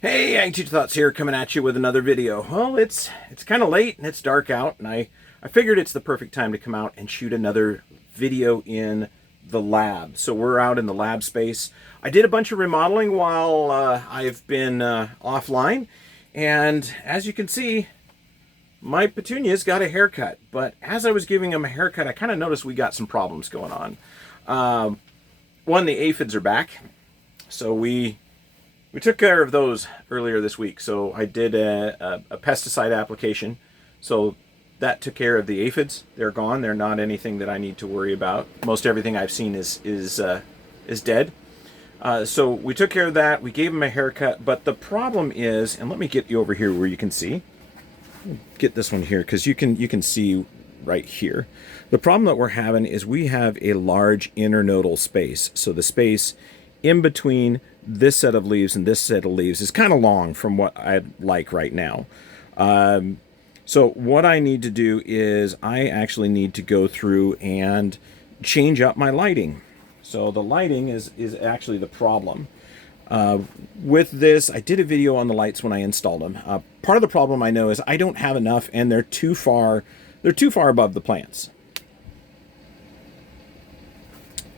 Hey, Teacher Thoughts here, coming at you with another video. Well, it's kind of late and it's dark out, and I figured it's the perfect time to come out and shoot another video in the lab. So we're out in the lab space. I did a bunch of remodeling while I've been offline, and as you can see, my petunias got a haircut. But as I was giving them a haircut, I kind of noticed we got some problems going on. One, the aphids are back, so we took care of those earlier this week. So I did a pesticide application. So that took care of the aphids. They're gone. They're not anything that I need to worry about. Most everything I've seen is dead. So we took care of that. We gave them a haircut. But the problem is, and let me get you over here where you can see. Get this one here because you can see right here. The problem that we're having is we have a large internodal space. So the space in between this set of leaves and this set of leaves is kind of long from what I'd like right now. So what I need to do is I actually need to go through and change up my lighting. So the lighting is actually the problem. With this, I did a video on the lights when I installed them. Part of the problem I know is I don't have enough, and they're too far above the plants.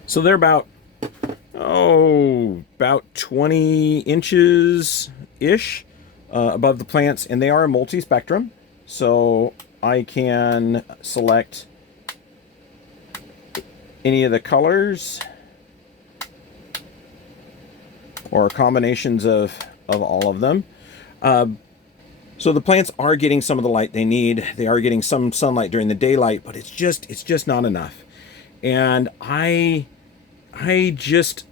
So they're about 20 inches-ish above the plants, and they are a multi-spectrum. So I can select any of the colors or combinations of all of them. So the plants are getting some of the light they need. They are getting some sunlight during the daylight, but it's just not enough. And I just,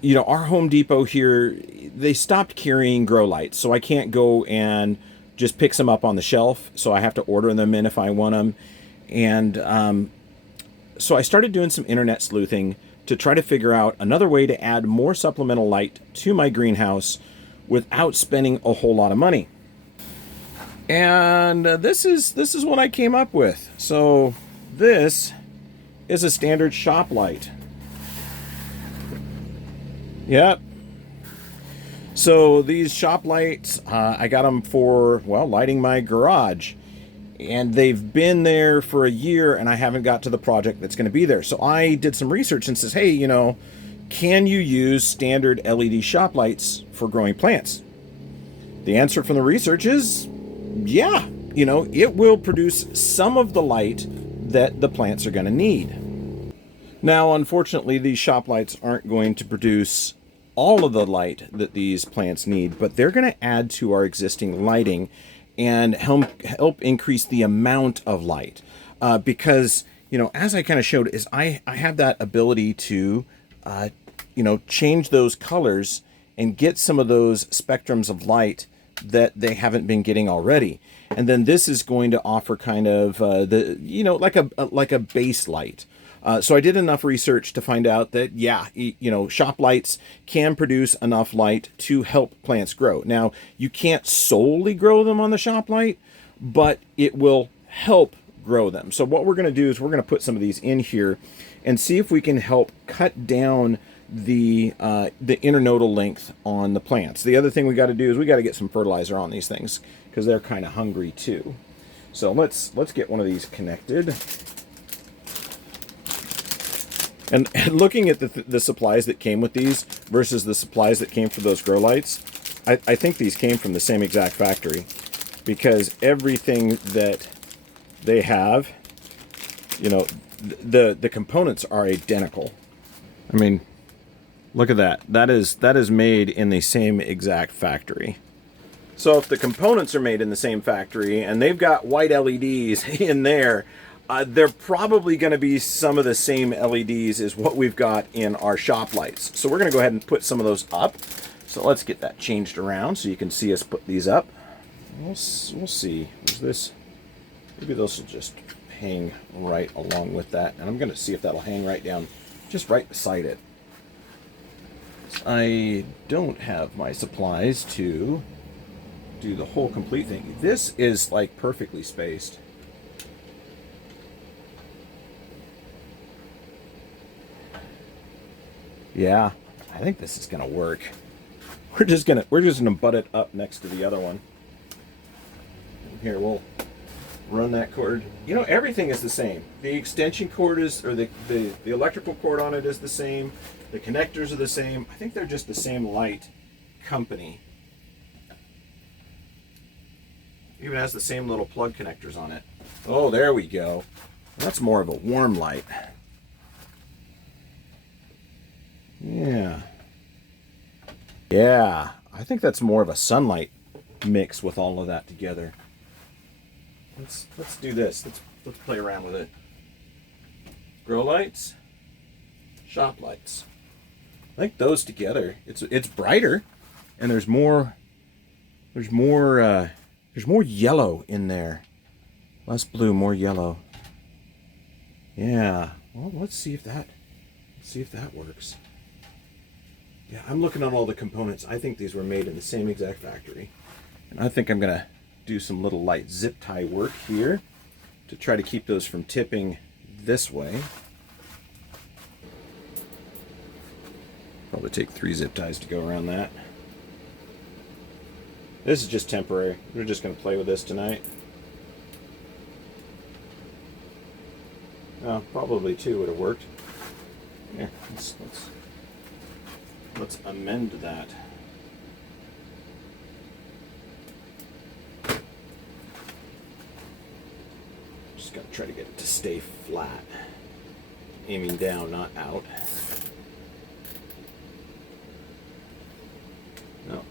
you know, our Home Depot here, they stopped carrying grow lights, so I can't go and just pick some up on the shelf. So I have to order them in if I want them. And so I started doing some internet sleuthing to try to figure out another way to add more supplemental light to my greenhouse without spending a whole lot of money. And this is what I came up with. So this is a standard shop light. Yep. So these shop lights, I got them for, well, lighting my garage. And they've been there for a year, and I haven't got to the project that's going to be there. So I did some research and says, hey, you know, can you use standard LED shop lights for growing plants? The answer from the research is, yeah. You know, it will produce some of the light that the plants are going to need. Now, unfortunately, these shop lights aren't going to produce all of the light that these plants need, but they're going to add to our existing lighting and help increase the amount of light. Because, you know, as I kind of showed, is I have that ability to, you know, change those colors and get some of those spectrums of light that they haven't been getting already. And then this is going to offer kind of you know, like a base light. So I did enough research to find out that, yeah, you know, shop lights can produce enough light to help plants grow. Now, you can't solely grow them on the shop light, but it will help grow them. So what we're going to do is we're going to put some of these in here and see if we can help cut down the internodal length on the plants. The other thing we got to do is we got to get some fertilizer on these things because they're kind of hungry too. So let's get one of these connected. And looking at the supplies that came with these versus the supplies that came for those grow lights, I think these came from the same exact factory, because everything that they have, you know, the components are identical. I mean, look at that. That is made in the same exact factory. So if the components are made in the same factory and they've got white LEDs in there, they're probably going to be some of the same LEDs as what we've got in our shop lights. So we're going to go ahead and put some of those up. So let's get that changed around so you can see us put these up. We'll see. Is this? Maybe those will just hang right along with that. And I'm going to see if that'll hang right down, just right beside it. I don't have my supplies to do the whole complete thing. This is like perfectly spaced. Yeah, I think this is going to work. we're just gonna butt it up next to the other one. Here, we'll run that cord. You know, everything is the same. The extension cord is, or the electrical cord on it is the same. The connectors are the same. I think they're just the same light company. Even has the same little plug connectors on it. Oh, there we go. That's more of a warm light. Yeah. Yeah, I think that's more of a sunlight mix with all of that together. Let's do this. Let's play around with it. Grow lights, shop lights. I think those together, it's brighter, and there's more yellow in there. Less blue, more yellow. Yeah. Well, let's see if that works. Yeah, I'm looking at all the components. I think these were made in the same exact factory. And I think I'm gonna do some little light zip tie work here to try to keep those from tipping this way. Probably take 3 zip ties to go around that. This is just temporary. We're just gonna play with this tonight. Oh, probably 2 would have worked. Here, let's amend that. Just gotta try to get it to stay flat. Aiming down, not out. No,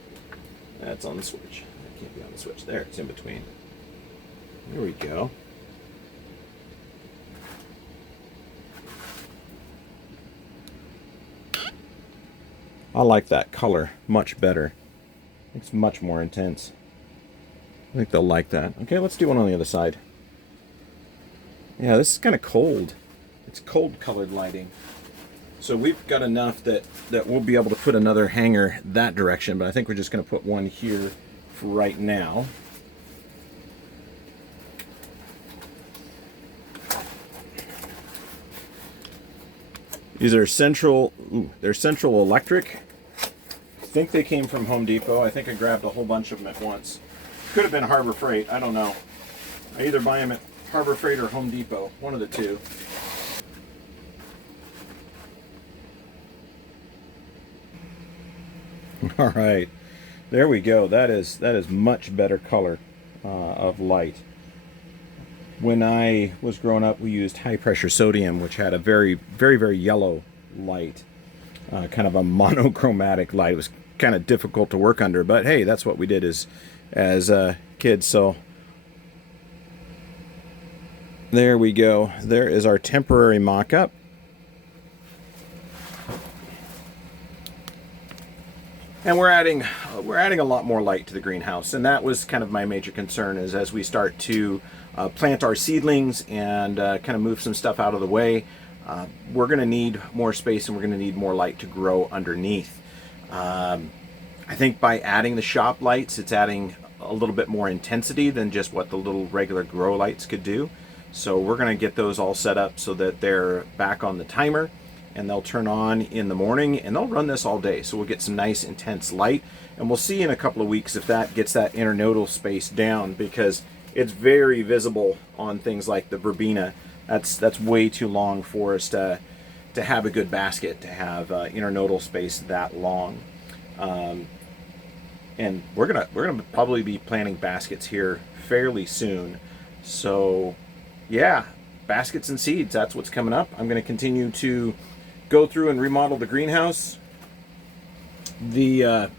that's on the switch. That can't be on the switch. There, it's in between. There we go. I like that color much better. It's much more intense. I think they'll like that. Okay, let's do one on the other side. Yeah, this is kind of cold. It's cold colored lighting. So we've got enough that we'll be able to put another hanger that direction, but I think we're just going to put one here for right now. These are they're Central Electric. I think they came from Home Depot. I think I grabbed a whole bunch of them at once. Could have been Harbor Freight, I don't know. I either buy them at Harbor Freight or Home Depot, one of the two. All right, there we go. That is much better color of light. When I was growing up, we used high pressure sodium, which had a very, very, very yellow light, kind of a monochromatic light. It was kind of difficult to work under, but hey, that's what we did as kids. So there we go. There is our temporary mock-up. And we're adding a lot more light to the greenhouse, and that was kind of my major concern, is as we start to plant our seedlings and kind of move some stuff out of the way, we're going to need more space and we're going to need more light to grow underneath. I think by adding the shop lights, it's adding a little bit more intensity than just what the little regular grow lights could do. So we're going to get those all set up so that they're back on the timer, and they'll turn on in the morning, and they'll run this all day. So we'll get some nice intense light, and we'll see in a couple of weeks if that gets that internodal space down, because it's very visible on things like the verbena. That's way too long for us to have a good basket, to have internodal space that long. And we're gonna probably be planting baskets here fairly soon. So yeah, baskets and seeds, that's what's coming up. I'm going to continue to go through and remodel the greenhouse. The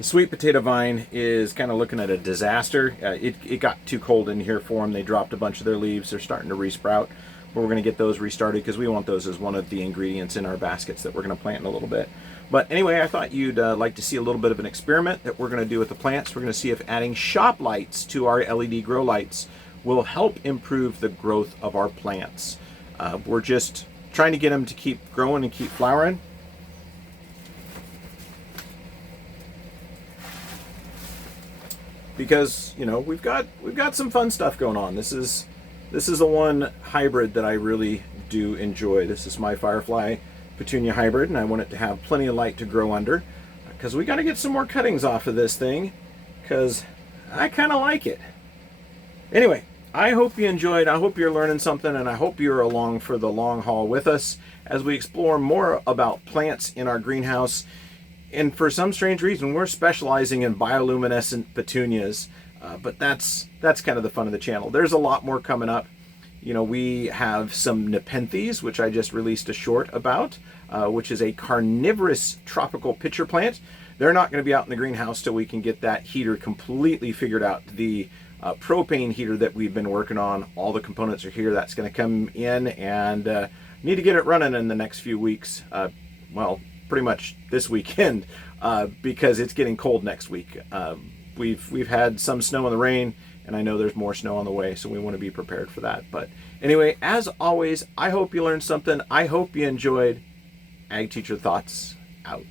sweet potato vine is kind of looking at a disaster. It got too cold in here for them. They dropped a bunch of their leaves. They're starting to resprout. But we're going to get those restarted because we want those as one of the ingredients in our baskets that we're going to plant in a little bit. But anyway, I thought you'd like to see a little bit of an experiment that we're going to do with the plants. We're going to see if adding shop lights to our LED grow lights will help improve the growth of our plants. We're just trying to get them to keep growing and keep flowering. Because, you know, we've got some fun stuff going on. This is the one hybrid that I really do enjoy. This is my Firefly Petunia hybrid, and I want it to have plenty of light to grow under. because we got to get some more cuttings off of this thing, because I kind of like it. Anyway, I hope you enjoyed. I hope you're learning something, and I hope you're along for the long haul with us as we explore more about plants in our greenhouse. And for some strange reason, we're specializing in bioluminescent petunias, but that's kind of the fun of the channel. There's a lot more coming up. You know, we have some nepenthes, which I just released a short about, which is a carnivorous tropical pitcher plant. They're not going to be out in the greenhouse till we can get that heater completely figured out. The propane heater that we've been working on, all the components are here. That's going to come in, and need to get it running in the next few weeks. Well, pretty much this weekend, because it's getting cold next week. We've had some snow in the rain, and I know there's more snow on the way, so we want to be prepared for that. But anyway, as always, I hope you learned something. I hope you enjoyed. Ag Teacher Thoughts out.